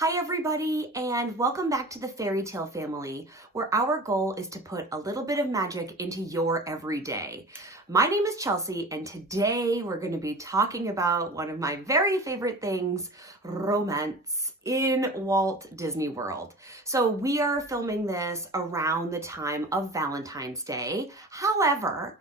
Hi everybody, and welcome back to the Fairy Tale family, where our goal is to put a little bit of magic into your everyday. My name is Chelsea, and today we're going to be talking about one of my very favorite things, romance in Walt Disney World. So we are filming this around the time of Valentine's Day. However,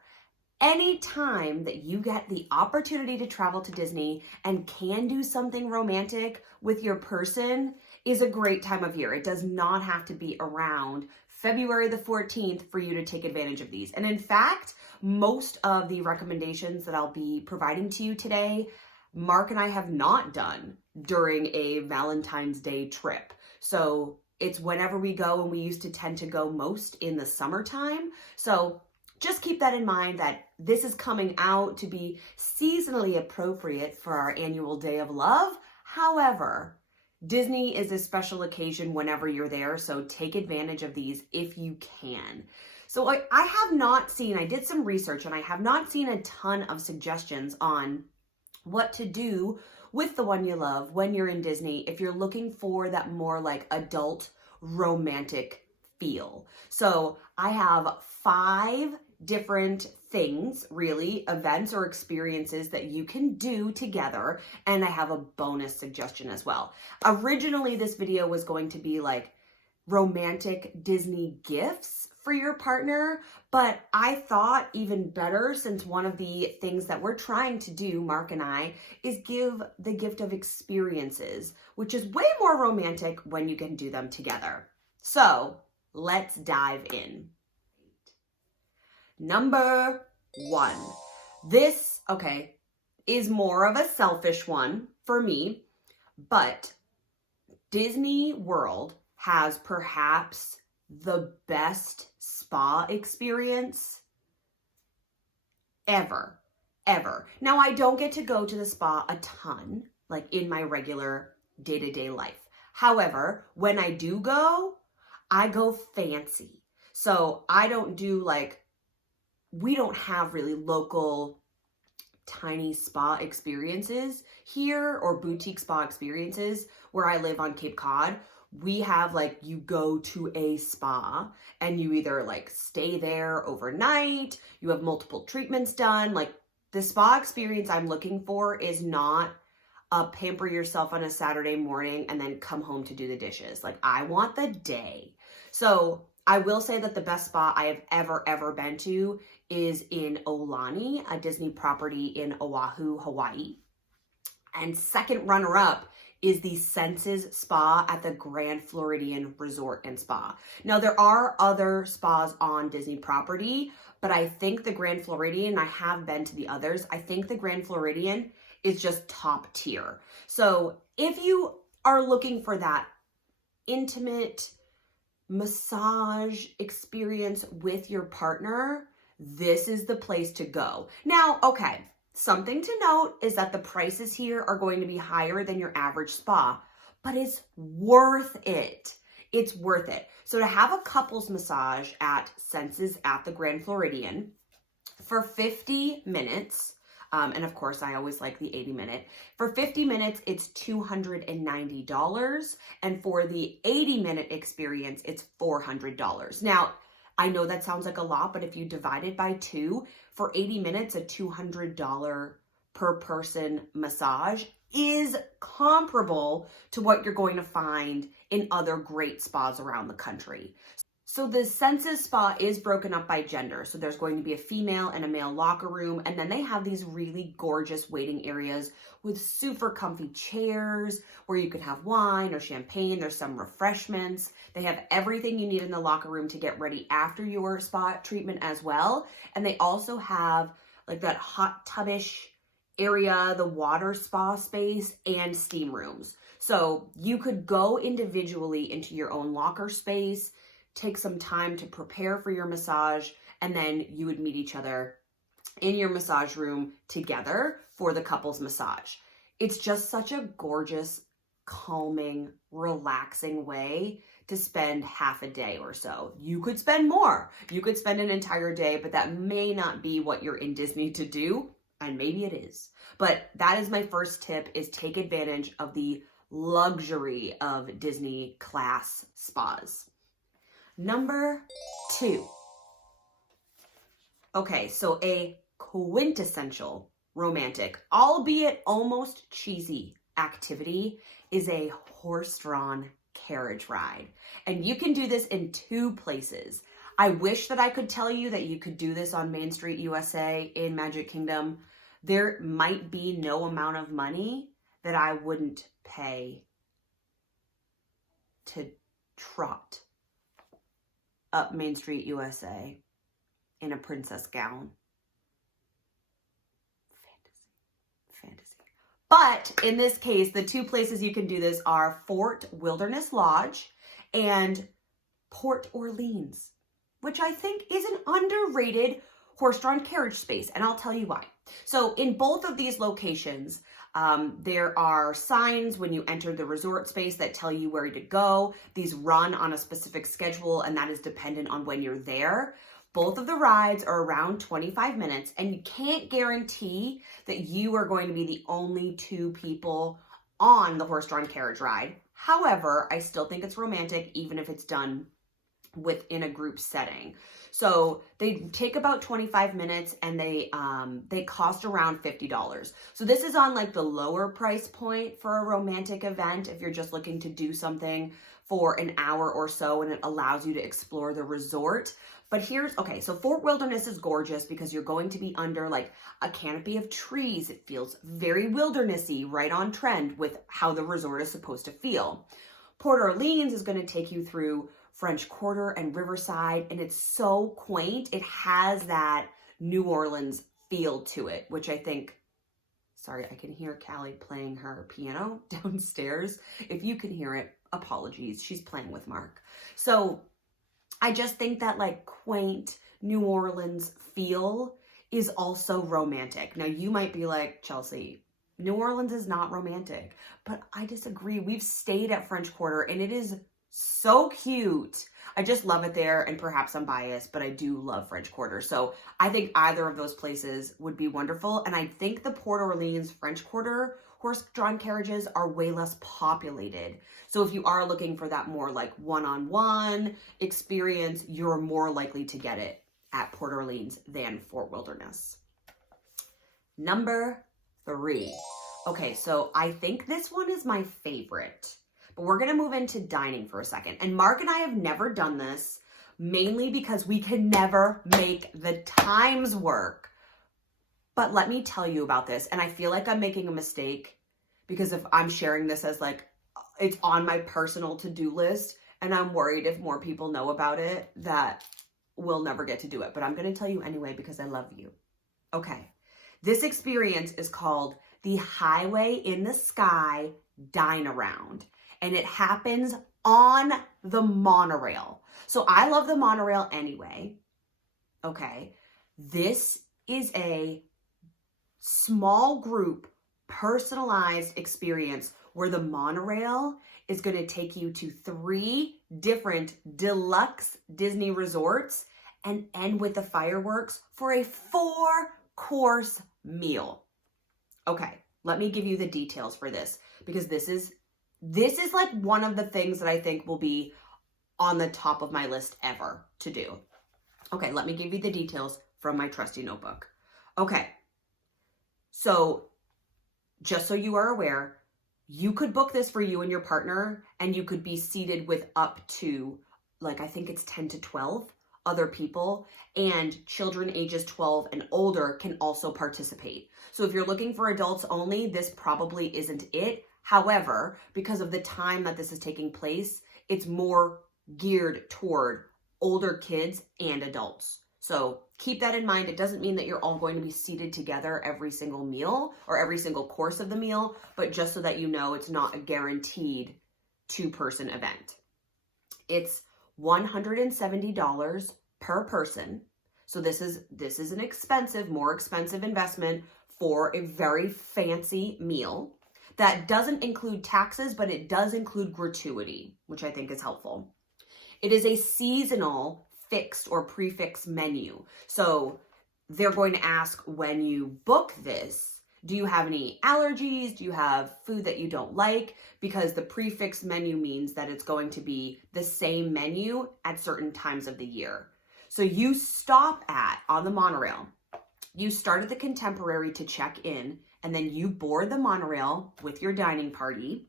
anytime that you get the opportunity to travel to Disney and can do something romantic with your person is a great time of year. It does not have to be around February the 14th for you to take advantage of these. And in fact, most of the recommendations that I'll be providing to you today, Mark and I have not done during a Valentine's Day trip. So it's whenever we go, and we used to tend to go most in the summertime. So just keep that in mind that this is coming out to be seasonally appropriate for our annual Day of Love. However, Disney is a special occasion whenever you're there, so take advantage of these if you can. So I have not seen, I did some research, and I have not seen a ton of suggestions on what to do with the one you love when you're in Disney if you're looking for that more like adult romantic feel. So I have 5 different things, really, events or experiences that you can do together, and I have a bonus suggestion as well. Originally, this video was going to be like romantic Disney gifts for your partner, but I thought even better, since one of the things that we're trying to do, Mark and I, is give the gift of experiences, which is way more romantic when you can do them together. So let's dive in. Number 1. This, is more of a selfish one for me, but Disney World has perhaps the best spa experience ever. Now, I don't get to go to the spa a ton, like in my regular day-to-day life. However, when I do go, I go fancy. So I don't do we don't have really local tiny spa experiences here, or boutique spa experiences where I live on Cape Cod. We have you go to a spa and you either stay there overnight, you have multiple treatments done. The spa experience I'm looking for is not pamper yourself on a Saturday morning and then come home to do the dishes. I want the day. So I will say that the best spa I have ever been to is in Aulani, a Disney property in Oahu, Hawaii. And second runner-up is the Senses Spa at the Grand Floridian Resort and Spa. Now, there are other spas on Disney property, but I think the Grand Floridian, I have been to the others, I think the Grand Floridian is just top tier. So if you are looking for that intimate massage experience with your partner, this is the place to go. Now, something to note is that the prices here are going to be higher than your average spa, but it's worth it. It's worth it. So to have a couples massage at Senses at the Grand Floridian for 50 minutes, and of course, I always like the 80-minute. For 50 minutes, it's $290. And for the 80-minute experience, it's $400. Now, I know that sounds like a lot, but if you divide it by 2, for 80 minutes, a $200 per person massage is comparable to what you're going to find in other great spas around the country. So the Senses Spa is broken up by gender. So there's going to be a female and a male locker room. And then they have these really gorgeous waiting areas with super comfy chairs where you can have wine or champagne. There's some refreshments. They have everything you need in the locker room to get ready after your spa treatment as well. And they also have that hot tubbish area, the water spa space, and steam rooms. So you could go individually into your own locker space, take some time to prepare for your massage, and then you would meet each other in your massage room together for the couples massage. It's just such a gorgeous, calming, relaxing way to spend half a day or so. You could spend more. You could spend an entire day, but that may not be what you're in Disney to do, and maybe it is. But that is my first tip, is take advantage of the luxury of Disney class spas. Number 2. Okay, so a quintessential romantic, albeit almost cheesy activity is a horse-drawn carriage ride. And you can do this in 2 places. I wish that I could tell you that you could do this on Main Street USA in Magic Kingdom. There might be no amount of money that I wouldn't pay to trot up Main Street USA in a princess gown. Fantasy. But in this case, the 2 places you can do this are Fort Wilderness Lodge and Port Orleans, which I think is an underrated horse-drawn carriage space, and I'll tell you why. So in both of these locations, there are signs when you enter the resort space that tell you where to go. These run on a specific schedule, and that is dependent on when you're there. Both of the rides are around 25 minutes, and you can't guarantee that you are going to be the only 2 people on the horse-drawn carriage ride. However, I still think it's romantic, even if it's done within a group setting. So they take about 25 minutes, and they cost around $50. So this is on like the lower price point for a romantic event if you're just looking to do something for an hour or so and it allows you to explore the resort. But okay, so Fort Wilderness is gorgeous because you're going to be under like a canopy of trees. It feels very wildernessy, right on trend with how the resort is supposed to feel. Port Orleans is going to take you through French Quarter and Riverside, and it's so quaint. It has that New Orleans feel to it, which I think, sorry, I can hear Callie playing her piano downstairs. If you can hear it, apologies. She's playing with Mark. So I just think that like quaint New Orleans feel is also romantic. Now you might be like, Chelsea, New Orleans is not romantic, but I disagree. We've stayed at French Quarter and it is so cute. I just love it there, and perhaps I'm biased, but I do love French Quarter. So I think either of those places would be wonderful. And I think the Port Orleans French Quarter horse-drawn carriages are way less populated. So if you are looking for that more like one-on-one experience, you're more likely to get it at Port Orleans than Fort Wilderness. Number 3. Okay, so I think this one is my favorite. But we're going to move into dining for a second. And Mark and I have never done this, mainly because we can never make the times work. But let me tell you about this. And I feel like I'm making a mistake because if I'm sharing this as like, it's on my personal to-do list, and I'm worried if more people know about it, that we'll never get to do it. But I'm going to tell you anyway because I love you. Okay. This experience is called the Highway in the Sky Dine-Around. And it happens on the monorail. So I love the monorail anyway. Okay. This is a small group personalized experience where the monorail is going to take you to 3 different deluxe Disney resorts and end with the fireworks for a 4-course meal. Okay. Let me give you the details for this because this is like one of the things that I think will be on the top of my list ever to do. Okay, let me give you the details from my trusty notebook. Okay, so just so you are aware, you could book this for you and your partner, and you could be seated with up to, like, I think it's 10 to 12 other people, and children ages 12 and older can also participate. So if you're looking for adults only, this probably isn't it. However, because of the time that this is taking place, it's more geared toward older kids and adults. So keep that in mind. It doesn't mean that you're all going to be seated together every single meal or every single course of the meal, but just so that you know, it's not a guaranteed 2-person event. It's $170 per person. So this is an expensive, more expensive investment for a very fancy meal. That doesn't include taxes, but it does include gratuity, which I think is helpful. It is a seasonal fixed or prefix menu. So they're going to ask when you book this, Do you have any allergies? Do you have food that you don't like? Because the prefix menu means that it's going to be the same menu at certain times of the year. So you stop on the monorail, you start at the Contemporary to check in, and then you board the monorail with your dining party,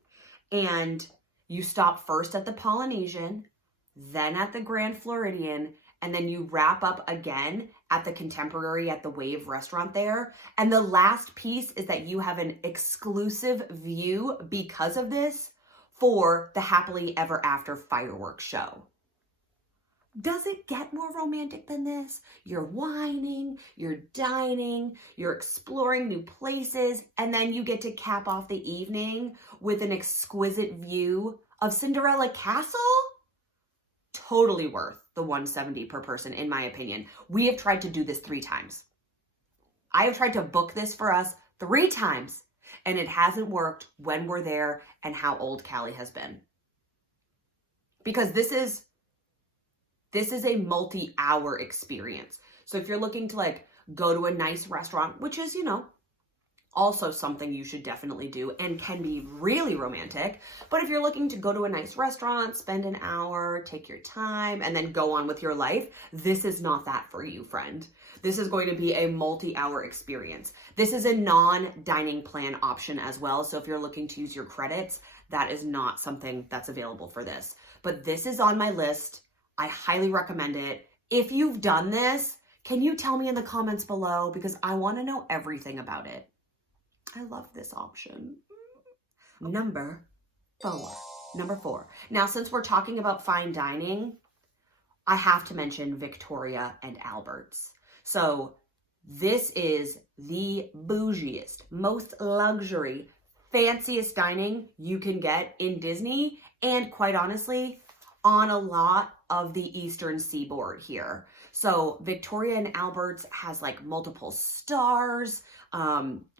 and you stop first at the Polynesian, then at the Grand Floridian, and then you wrap up again at the Contemporary at the Wave restaurant there. And the last piece is that you have an exclusive view because of this for the Happily Ever After fireworks show. Does it get more romantic than this? You're whining, you're dining, you're exploring new places, and then you get to cap off the evening with an exquisite view of Cinderella Castle? Totally worth the $170 per person, in my opinion. We have tried to do this 3 times. I have tried to book this for us 3 times, and it hasn't worked when we're there and how old Callie has been. Because this is a multi-hour experience. So if you're looking to like go to a nice restaurant, which is, also something you should definitely do and can be really romantic. But if you're looking to go to a nice restaurant, spend an hour, take your time, and then go on with your life, this is not that for you, friend. This is going to be a multi-hour experience. This is a non-dining plan option as well. So if you're looking to use your credits, that is not something that's available for this. But this is on my list. I highly recommend it. If you've done this, can you tell me in the comments below? Because I want to know everything about it. I love this option. Number 4. Now, since we're talking about fine dining, I have to mention Victoria and Alberts. So this is the bougiest, most luxury, fanciest dining you can get in Disney, and quite honestly, on a lot of the Eastern Seaboard here. So Victoria and Alberts has like multiple stars,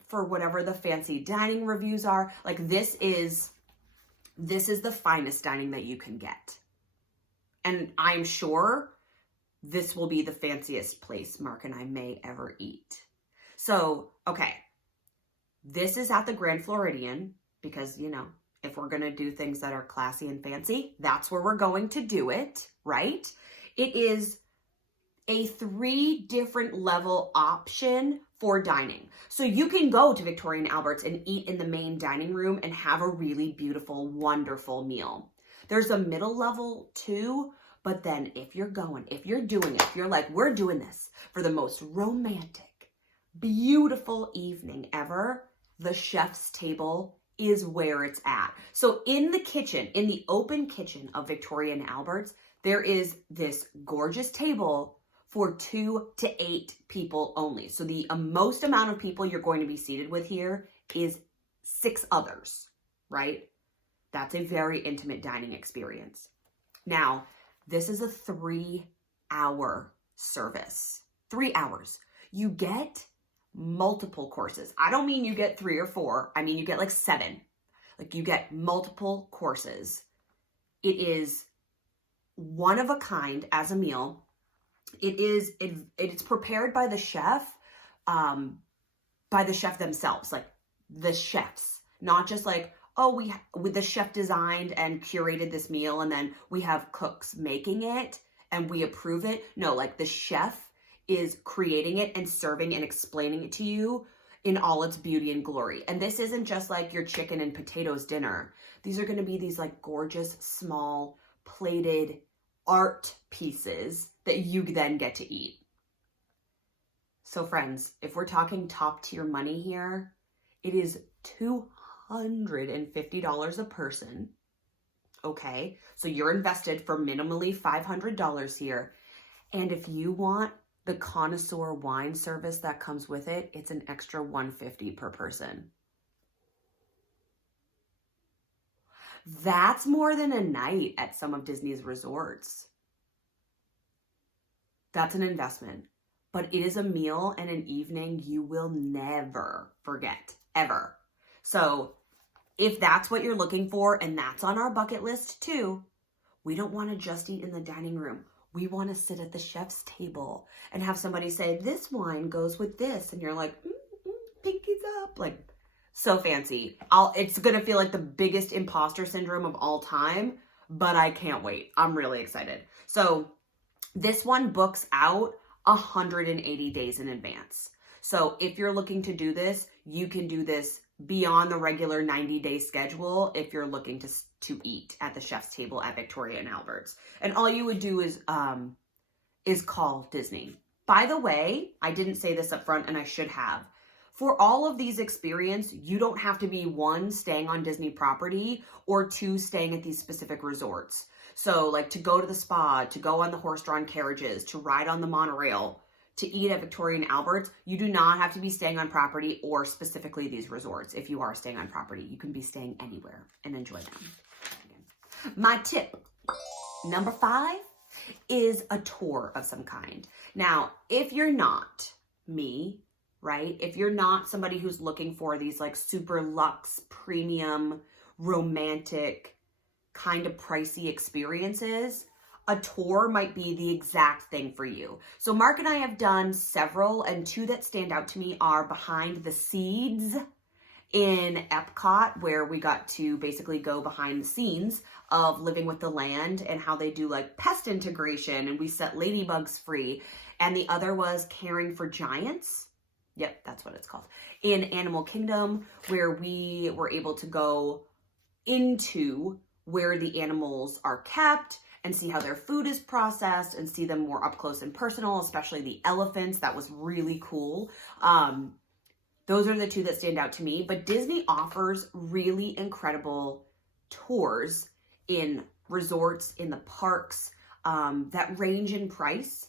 for whatever the fancy dining reviews are. Like this is the finest dining that you can get. And I'm sure this will be the fanciest place Mark and I may ever eat. So, okay. This is at the Grand Floridian because, if we're going to do things that are classy and fancy, that's where we're going to do it, right? It is a 3 different level option for dining. So you can go to Victorian Alberts and eat in the main dining room and have a really beautiful, wonderful meal. There's a middle level too, but then if you're doing it, if you're like, we're doing this for the most romantic, beautiful evening ever, the chef's table is where it's at. So in the kitchen, in the open kitchen of Victorian Alberts, there is this gorgeous table for 2 to 8 people only. So the most amount of people you're going to be seated with here is 6 others, right? That's a very intimate dining experience. Now, this is a 3-hour service. 3 hours. You get multiple courses. I don't mean you get 3 or 4. I mean you get like 7. Like you get multiple courses. It is one of a kind as a meal. It's prepared by the chef themselves, like the chefs, not just like, oh, the chef designed and curated this meal and then we have cooks making it and we approve it. No, like the chef is creating it and serving and explaining it to you in all its beauty and glory. And this isn't just like your chicken and potatoes dinner. These are going to be these like gorgeous, small, plated art pieces that you then get to eat. So friends, if we're talking top tier money here, it is $250 a person. Okay, so you're invested for minimally $500 here. And if you want the connoisseur wine service that comes with it, it's an extra $150 per person. That's more than a night at some of Disney's resorts. That's an investment, but it is a meal and an evening you will never forget, ever. So if that's what you're looking for, and that's on our bucket list too, we don't want to just eat in the dining room. We want to sit at the chef's table and have somebody say, this wine goes with this. And you're like, pinkies up, like so fancy. It's gonna feel like the biggest imposter syndrome of all time, but I can't wait. I'm really excited. So this one books out 180 days in advance. So if you're looking to do this, you can do this beyond the regular 90-day schedule if you're looking to eat at the chef's table at Victorian Alberts. And all you would do is call Disney. By the way, I didn't say this up front and I should have. For all of these experiences, you don't have to be 1, staying on Disney property, or 2, staying at these specific resorts. So like to go to the spa, to go on the horse-drawn carriages, to ride on the monorail, to eat at Victorian Alberts, you do not have to be staying on property or specifically these resorts. If you are staying on property, you can be staying anywhere and enjoy them. My tip number 5 is a tour of some kind. Now, if you're not me, right? If you're not somebody who's looking for these like super luxe, premium, romantic, kind of pricey experiences, a tour might be the exact thing for you. So Mark and I have done several, and 2 that stand out to me are Behind the Seeds in Epcot, where we got to basically go behind the scenes of living with the land and how they do like pest integration, and we set ladybugs free. And the other was Caring for Giants. Yep, that's what it's called. In Animal Kingdom, where we were able to go into where the animals are kept and see how their food is processed and see them more up close and personal, especially the elephants. That was really cool. Those are the 2 that stand out to me. But Disney offers really incredible tours in resorts, in the parks, that range in price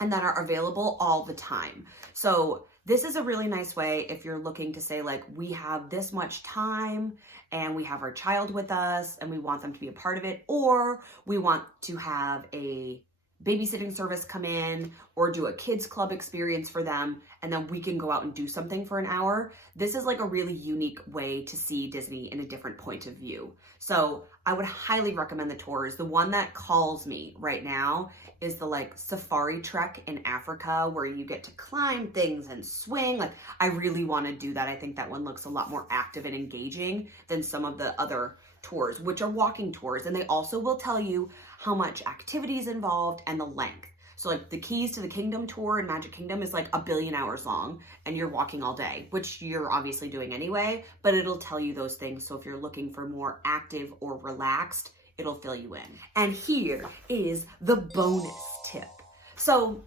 and that are available all the time. So this is a really nice way if you're looking to say like, we have this much time and we have our child with us and we want them to be a part of it, or we want to have a babysitting service come in or do a kids club experience for them, and then we can go out and do something for an hour. This is like a really unique way to see Disney in a different point of view. So I would highly recommend the tours. The one that calls me right now is the like safari trek in Africa, where you get to climb things and swing. Like, I really want to do that. I think that one looks a lot more active and engaging than some of the other tours, which are walking tours. And they also will tell you how much activity is involved and the length. So like the Keys to the Kingdom tour in Magic Kingdom is like 1 billion hours long, and you're walking all day, which you're obviously doing anyway, but it'll tell you those things. So if you're looking for more active or relaxed, it'll fill you in. And here is the bonus tip. So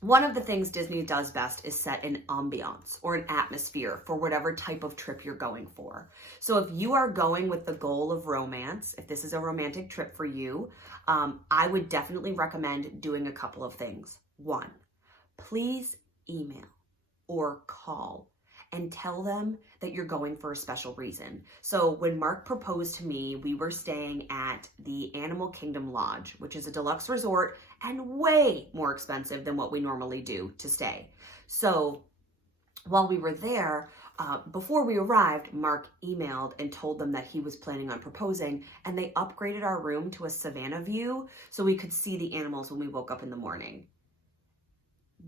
one of the things Disney does best is set an ambiance or an atmosphere for whatever type of trip you're going for. So if you are going with the goal of romance, if this is a romantic trip for you, I would definitely recommend doing a couple of things. 1, please email or call and tell them that you're going for a special reason. So when Mark proposed to me, we were staying at the Animal Kingdom Lodge, which is a deluxe resort and way more expensive than what we normally do to stay. So while we were there, before we arrived, Mark emailed and told them that he was planning on proposing, and they upgraded our room to a Savannah view so we could see the animals when we woke up in the morning.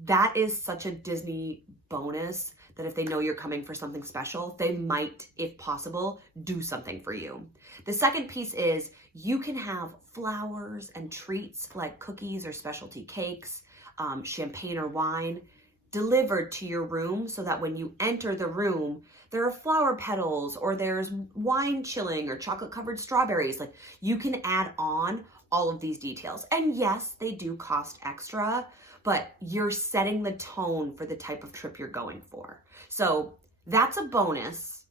That is such a Disney bonus that if they know you're coming for something special, they might, if possible, do something for you. The second piece is you can have flowers and treats like cookies or specialty cakes, champagne or wine delivered to your room, so that when you enter the room, there are flower petals or there's wine chilling or chocolate covered strawberries. Like, you can add on all of these details. And yes, they do cost extra, but you're setting the tone for the type of trip you're going for. So that's a bonus,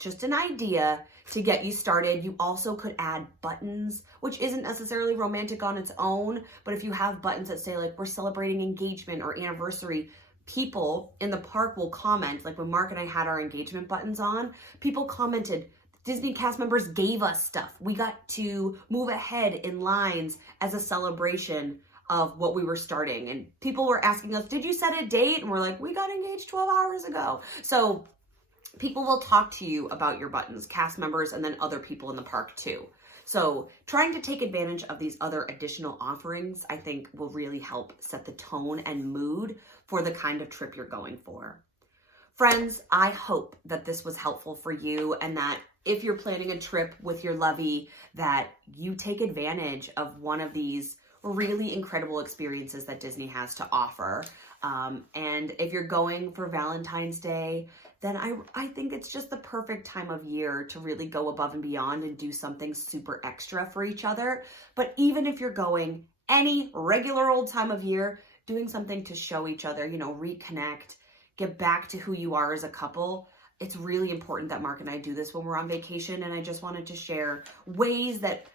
just an idea to get you started. You also could add buttons, which isn't necessarily romantic on its own, but if you have buttons that say like, we're celebrating engagement or anniversary, people in the park will comment. Like when Mark and I had our engagement buttons on, people commented, Disney cast members gave us stuff. We got to move ahead in lines as a celebration of what we were starting. And people were asking us, did you set a date? And we're like, we got engaged 12 hours ago. So people will talk to you about your buttons, cast members, and then other people in the park too. So trying to take advantage of these other additional offerings, I think, will really help set the tone and mood for the kind of trip you're going for. Friends, I hope that this was helpful for you, and that if you're planning a trip with your lovey, that you take advantage of one of these really incredible experiences that Disney has to offer. And if you're going for Valentine's Day, then I think it's just the perfect time of year to really go above and beyond and do something super extra for each other. But even if you're going any regular old time of year, doing something to show each other, reconnect, get back to who you are as a couple. It's really important that Mark and I do this when we're on vacation. And I just wanted to share ways that,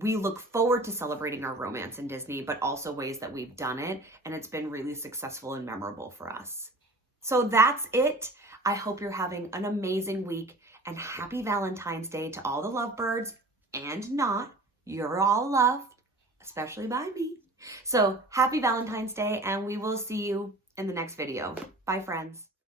we look forward to celebrating our romance in Disney, but also ways that we've done it. And it's been really successful and memorable for us. So that's it. I hope you're having an amazing week, and happy Valentine's Day to all the lovebirds and not. You're all loved, especially by me. So happy Valentine's Day, and we will see you in the next video. Bye, friends.